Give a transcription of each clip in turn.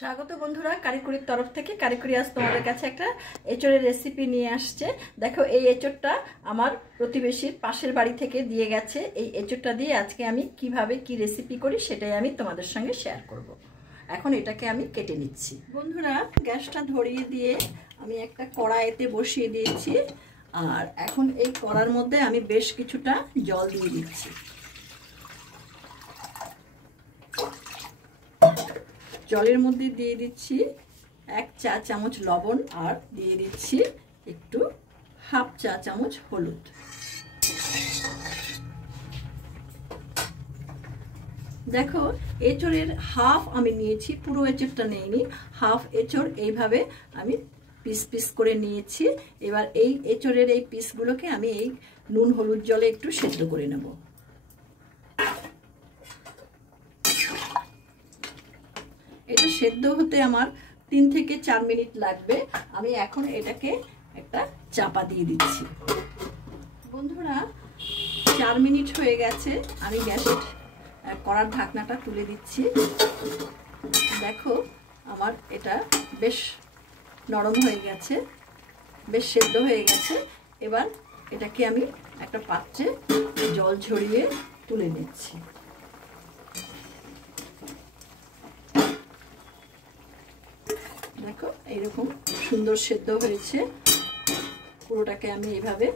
স্বাগত বন্ধুরা, কারিকুরির তরফ থেকে। কারিকুরি আজ তোমাদের কাছে একটা এঁচড়ের রেসিপি নিয়ে আসছে। দেখো, এই এঁচড়টা আমার প্রতিবেশীর পাশের বাড়ি থেকে দিয়ে গেছে। এই এঁচড়টা দিয়ে আজকে আমি কিভাবে কি রেসিপি করি সেটাই আমি তোমাদের সঙ্গে শেয়ার করব। এখন এটাকে আমি কেটে নিচ্ছি। বন্ধুরা, গ্যাসটা ধরিয়ে দিয়ে আমি একটা কড়াইতে বসিয়ে দিয়েছি। আর এখন এই কড়ার মধ্যে আমি বেশ কিছুটা জল দিয়ে দিচ্ছি। জলের মধ্যে দিয়ে দিচ্ছি 1 চা চামচ লবণ আর দিয়ে দিচ্ছি একটু হাফ চা চামচ হলুদ। দেখো, এঁচড়ের হাফ আমি নিয়েছি, পুরো এঁচড়টা নেইনি, হাফ এঁচড় এইভাবে আমি পিস পিস করে নিয়েছি। এবার এই এঁচড়ের এই পিসগুলোকে আমি এই নুন হলুদ জলে একটু সেদ্ধ করে নেব। এটা সেদ্ধ হতে আমার 3 থেকে 4 মিনিট লাগবে। আমি এখন এটাকে একটা চাপা দিয়ে দিচ্ছি। বন্ধুরা, 4 মিনিট হয়ে গেছে। আমি গ্যাসের কড়ার ঢাকনাটা তুলে দিচ্ছি। দেখো, আমার এটা বেশ নরম হয়ে গেছে, বেশ সেদ্ধ হয়ে গেছে। এবার এটাকে আমি একটা পাত্রে জল ঝরিয়ে তুলে নিচ্ছি। দেখো, এইরকম সুন্দর সেদ্ধ হয়েছে। পুরোটাকে আমি এইভাবে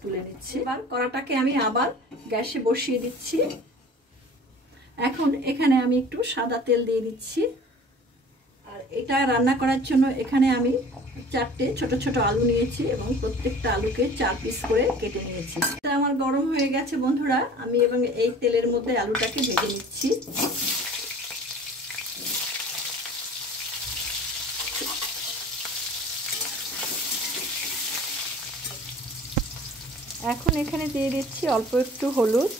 তুলে নিচ্ছি। এবার কড়াটাকে আমি আবার গ্যাসে বসিয়ে দিচ্ছি। এখন এখানে আমি একটু সাদা তেল দিয়ে দিচ্ছি। আর এটা রান্না করার জন্য এখানে আমি 4টে ছোট ছোট আলু নিয়েছি এবং প্রত্যেকটা আলুকে 4 পিস করে কেটে নিয়েছি। এটা আমার গরম হয়ে গেছে বন্ধুরা। আমি এবং এই তেলের মধ্যে আলুটাকে ভেজে নিচ্ছি। এখন এখানে দিয়ে দিচ্ছি অল্প একটু হলুদ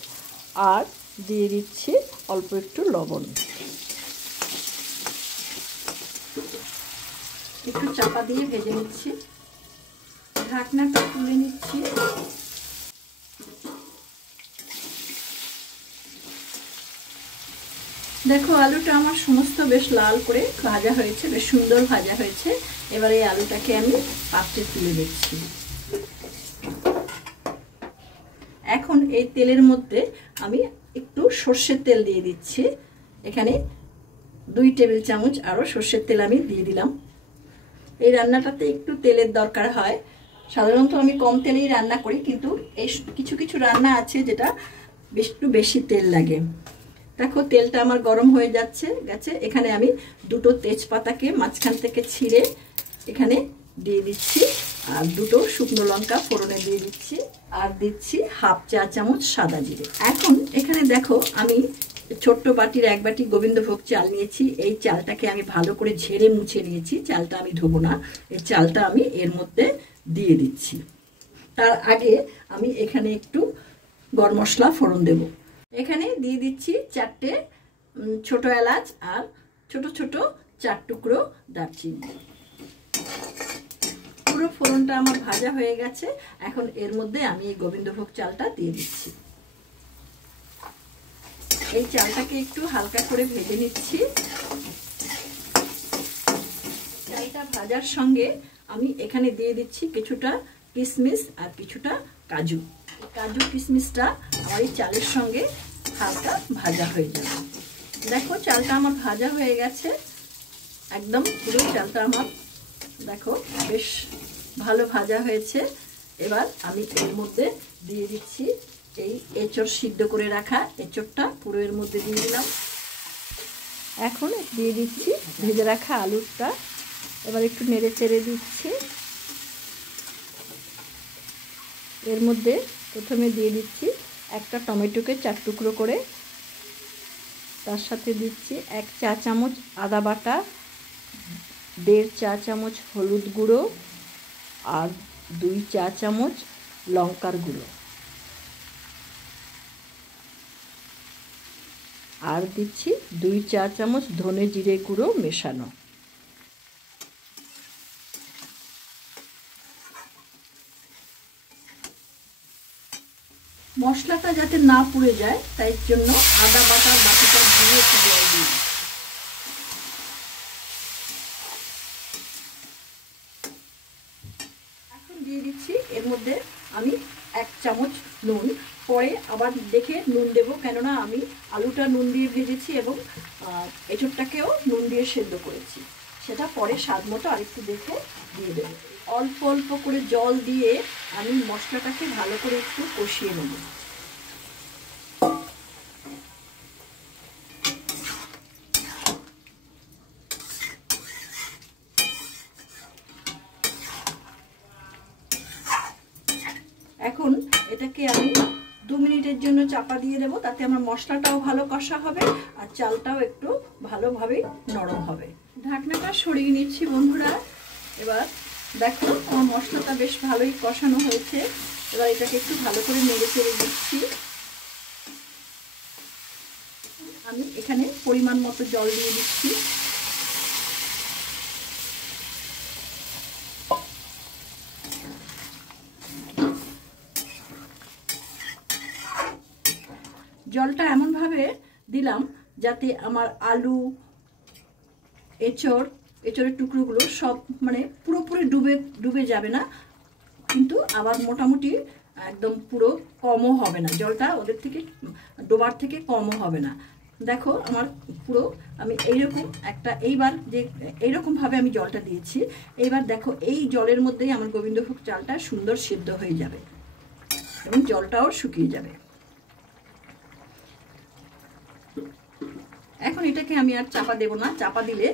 আর দিয়ে দিচ্ছি অল্প একটু লবণ। একটু চাপা দিয়ে ভেজে নিচ্ছি। ঢাকনাটা তুলে নিচ্ছি। দেখো, আলুটা আমার সমস্ত বেশ লাল করে ভাজা হয়েছে, বেশ সুন্দর ভাজা হয়েছে। এবার এই আলুটাকে আমি পাত্রে তুলে দিচ্ছি। এখন এই তেলের মধ্যে আমি একটু সর্ষের তেল দিয়ে দিচ্ছি। এখানে 2 টেবিল চামচ আরও সর্ষের তেল আমি দিয়ে দিলাম। এই রান্নাটাতে একটু তেলের দরকার হয়। সাধারণত আমি কম তেলেই রান্না করি, কিন্তু এই কিছু কিছু রান্না আছে যেটা একটু বেশি তেল লাগে। দেখো, তেলটা আমার গরম হয়ে যাচ্ছে। এখানে আমি 2টো তেজপাতাকে মাঝখান থেকে ছিঁড়ে এখানে দিয়ে দিচ্ছি। আর 2টো শুকনো লঙ্কা ফোড়নে দিয়ে দিচ্ছি। আর দিচ্ছি হাফ চা চামচ সাদা জিরে। এখন এখানে দেখো, আমি ছোট্ট বাটির 1 বাটি গোবিন্দভোগ চাল নিয়েছি। এই চালটাকে আমি ভালো করে ঝেড়ে মুছে নিয়েছি। চালটা আমি ধোবো না। এই চালটা আমি এর মধ্যে দিয়ে দিচ্ছি। তার আগে আমি এখানে একটু গরম মশলা ফোড়ন দেব। এখানে দিয়ে দিচ্ছি 4টে ছোট এলাচ আর ছোট ছোট 4 টুকরো দারচিনি। পুরো ফোড়নটা আমার ভাজা হয়ে গেছে। এখন এর মধ্যে আমি এই গোবিন্দভোগ চালটা দিয়ে দিচ্ছি। এই চালটাকে একটু হালকা করে ভেজে নিচ্ছি। চালটা ভাজার সঙ্গে আমি এখানে দিয়ে দিচ্ছি কিছুটা কিশমিশ আর কিছুটা কাজু। কাজু কিশমিশটা আমার এই চালের সঙ্গে হালকা ভাজা হয়ে যাবে। দেখো, চালটা আমার ভাজা হয়ে গেছে একদম। পুরো চালটা আমার দেখো বেশ ভালো ভাজা হয়েছে। এবার আমি এর মধ্যে দিয়ে দিচ্ছি এই এঁচড় সিদ্ধ করে রাখা এঁচড়টা। পুরো এর মধ্যে দিয়ে দিলাম। এখন দিয়ে দিচ্ছি ভেজে রাখা আলুটা। এবার একটু নেড়ে চেড়ে দিচ্ছি। এর মধ্যে প্রথমে দিয়ে দিচ্ছি একটা টমেটোকে 4 টুকরো করে। তার সাথে দিচ্ছি 1 চা চামচ আদা বাটা, 1.5 চা চামচ হলুদ গুঁড়ো আর 2 চা চামচ লঙ্কার গুঁড়ো। আর দিচ্ছি 2 চা চামচ ধনে জিরে গুঁড়ো মেশানো। মশলাটা যাতে না পুড়ে যায় তাই জন্য আদা বাটার বাটিটা ধুয়ে একটু জল দিই। নিচ্ছি। এর মধ্যে আমি 1 চামচ নুন, পরে আবার দেখে নুন দেব, কেননা আমি আলুটা নুন দিয়ে ভেজেছি এবং এঁচোড়টাকেও নুন দিয়ে সেদ্ধ করেছি। সেটা পরে স্বাদ মতো আরেকটু দেখে দিয়ে দেবো। অল্প অল্প করে জল দিয়ে আমি মশলাটাকে ভালো করে একটু কষিয়ে নেব। এখন এটাকে আমি 2 মিনিটের জন্য চাপা দিয়ে দেবো, তাতে আমার মশলাটাও ভালো কষা হবে আর চালটাও একটু ভালোভাবে নরম হবে। ঢাকনাটা সরিয়ে নিচ্ছি বন্ধুরা। এবার দেখো আমার মশলাটা বেশ ভালোই কষানো হয়েছে। এবার এটাকে একটু ভালো করে নেড়ে চেড়ে দিচ্ছি। আমি এখানে পরিমাণ মতো জল দিয়ে দিচ্ছি। জলটা এমনভাবে দিলাম যাতে আমার আলু, এঁচোড়ের টুকরোগুলো সব মানে পুরোপুরি ডুবে যাবে না, কিন্তু আবার মোটামুটি একদম পুরো কমও হবে না, জলটা ওদের থেকে ডোবার থেকে কমও হবে না। দেখো আমার পুরো আমি এইরকম এইবার যে এইরকমভাবে আমি জলটা দিয়েছি। এইবার দেখো এই জলের মধ্যেই আমার গোবিন্দভোগ চালটা সুন্দর সিদ্ধ হয়ে যাবে এবং জলটাও শুকিয়ে যাবে। এখন এটাকে আমি আর চাপা দেব না। চাপা দিলে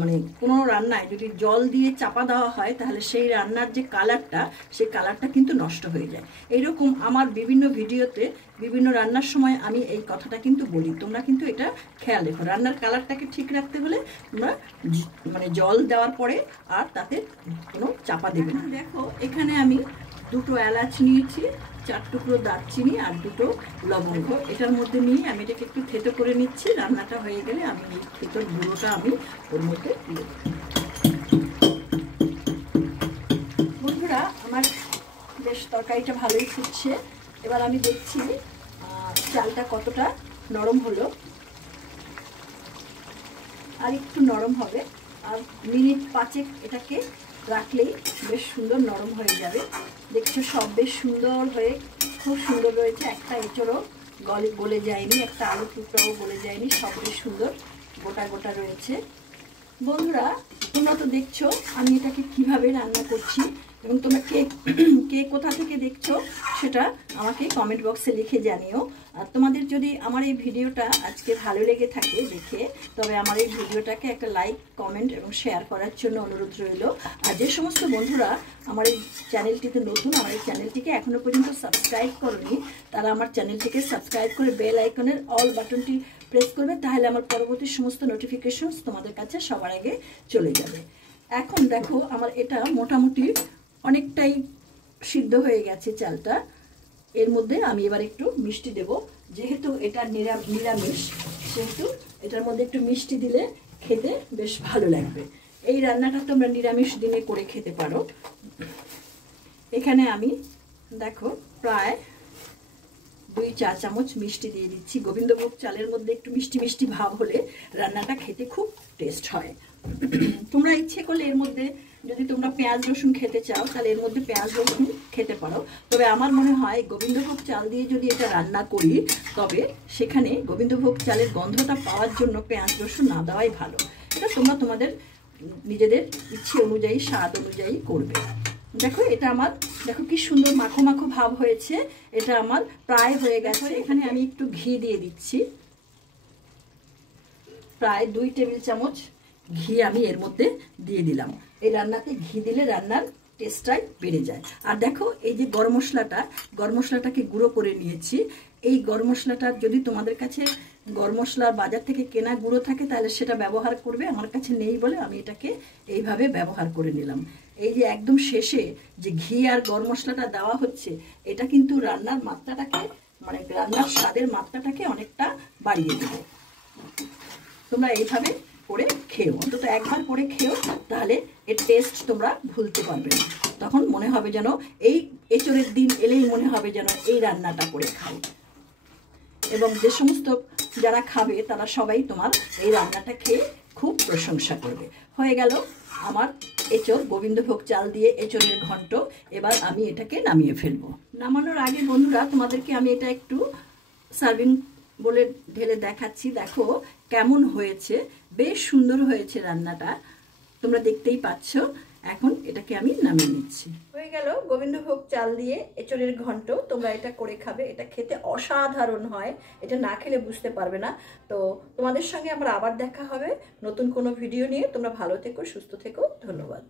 মানে কোনো রান্নায় যদি জল দিয়ে চাপা দেওয়া হয় তাহলে সেই রান্নার যে কালারটা, সেই কালারটা কিন্তু নষ্ট হয়ে যায়। এইরকম আমার বিভিন্ন ভিডিওতে বিভিন্ন রান্নার সময় আমি এই কথাটা কিন্তু বলি, তোমরা কিন্তু এটা খেয়াল রেখো। রান্নার কালারটাকে ঠিক রাখতে হলে তোমরা মানে জল দেওয়ার পরে আর তাতে কোনো চাপা দেবে না। দেখো এখানে আমি 2 এলাচ নিয়েছি, 4 টুকরো দারচিনি আর 2 লবঙ্গ এটার মধ্যে নিয়ে আমি এটাকে একটু থেতো করে নিচ্ছি। রান্নাটা হয়ে গেলে আমি এই থেতোর গুঁড়োটা আমি ওর মধ্যে দিয়ে দেব। বন্ধুরা আমার বেশ তরকারিটা ভালোই ফুটছে। এবার আমি দেখছি চালটা কতটা নরম হলো। আর একটু নরম হবে, আর মিনিট 5 এটাকে রাখলেই বেশ সুন্দর নরম হয়ে যাবে। দেখছো সব বেশ সুন্দর হয়ে খুব সুন্দর রয়েছে। একটা এঁচোড়ও গলে যায়নি, একটা আলু টুকরাও গলে যায়নি, সব বেশ সুন্দর গোটা গোটা রয়েছে। বন্ধুরা তোমরা তো দেখছো আমি এটাকে কিভাবে রান্না করছি, এবং তোমরা কে কোথা থেকে দেখছো সেটা আমাকে কমেন্ট বক্সে লিখে জানিও। আর তোমাদের যদি আমার এই ভিডিওটা আজকে ভালো লেগে থাকে দেখে, তবে আমার এই ভিডিওটাকে একটা লাইক, কমেন্ট এবং শেয়ার করার জন্য অনুরোধ রইল। আর যে সমস্ত বন্ধুরা আমার এই চ্যানেলটিতে নতুন, আমার এই চ্যানেলটিকে এখনো পর্যন্ত সাবস্ক্রাইব করোনি, তারা আমার চ্যানেলটিকে সাবস্ক্রাইব করে বেল আইকনের অল বাটনটি প্রেস করবে, তাহলে আমার পরবর্তী সমস্ত নোটিফিকেশনস তোমাদের কাছে সবার আগে চলে যাবে। এখন দেখো আমার এটা মোটামুটি অনেকটাই সিদ্ধ হয়ে গেছে চালটা। এর মধ্যে আমি এবার একটু মিষ্টি দেব, যেহেতু এটা নিরামিষ, সেহেতু এটার মধ্যে একটু মিষ্টি দিলে খেতে বেশ ভালো লাগবে। এই রান্নাটা তোমরা নিরামিষ দিনে করে খেতে পারো। এখানে আমি দেখো প্রায় 2 চা চামচ মিষ্টি দিয়ে দিচ্ছি। গোবিন্দভোগ চালের মধ্যে একটু মিষ্টি মিষ্টি ভাব হলে রান্নাটা খেতে খুব টেস্ট হয়। তোমরা ইচ্ছে করলে এর মধ্যে যদি তোমরা পেঁয়াজ রসুন খেতে চাও তাহলে এর মধ্যে পেঁয়াজ রসুন খেতে পারো, তবে আমার মনে হয় গোবিন্দভোগ চাল দিয়ে যদি এটা রান্না করি তবে সেখানে গোবিন্দভোগ চালের গন্ধটা পাওয়ার জন্য পেঁয়াজ রসুন না দেওয়াই ভালো। এটা তোমরা তোমাদের নিজেদের ইচ্ছে অনুযায়ী, স্বাদ অনুযায়ী করবে। দেখো এটা আমার দেখো কি সুন্দর মাখো মাখো ভাব হয়েছে। এটা আমার প্রায় হয়ে গেছে। এখানে আমি একটু ঘি দিয়ে দিচ্ছি, প্রায় 2 টেবিল চামচ ঘি আমি এর মধ্যে দিয়ে দিলাম। এই রান্নাতে ঘি দিলে রান্নার টেস্টটাই বেড়ে যায়। আর দেখো এই যে গরম মশলাটাকে গুঁড়ো করে নিয়েছি। এই গরম মশলাটা যদি তোমাদের কাছে গরম মশলা বাজার থেকে কেনা গুঁড়ো থাকে তাহলে সেটা ব্যবহার করবে। আমার কাছে নেই বলে আমি এটাকে এইভাবে ব্যবহার করে নিলাম। এই যে একদম শেষে যে ঘি আর গরম মশলাটা দেওয়া হচ্ছে, এটা কিন্তু রান্নার মাত্রাটাকে, মানে রান্নার স্বাদের মাত্রাটাকে অনেকটা বাড়িয়ে দেবে। তোমরা এইভাবে করে খেও, অন্তত একবার করে খেও, তাহলে এর টেস্ট তোমরা ভুলতে পারবে না। তখন মনে হবে যেন এই এঁচোড়ের দিন এলেই মনে হবে যেন এই রান্নাটা করে খাও। এবং যে সমস্ত যারা খাবে তারা সবাই তোমার এই রান্নাটা খেয়ে খুব প্রশংসা করবে। হয়ে গেল আমার এঁচড়, গোবিন্দভোগ চাল দিয়ে এঁচড়ের ঘন্ট। এবার আমি এটাকে নামিয়ে ফেলবো। নামানোর আগে বন্ধুরা তোমাদেরকে আমি এটা একটু সার্ভিং বলে ঢেলে দেখাচ্ছি। দেখো কেমন হয়েছে, বেশ সুন্দর হয়েছে রান্নাটা, তোমরা দেখতেই পাচ্ছ। এখন এটাকে আমি নামিয়ে নিচ্ছি। হয়ে গেল গোবিন্দভোগ চাল দিয়ে এঁচড়ের ঘন্ট। তোমরা এটা করে খাবে, এটা খেতে অসাধারণ হয়, এটা না খেলে বুঝতে পারবে না। তো তোমাদের সঙ্গে আমার আবার দেখা হবে নতুন কোনো ভিডিও নিয়ে। তোমরা ভালো থেকো, সুস্থ থেকো, ধন্যবাদ।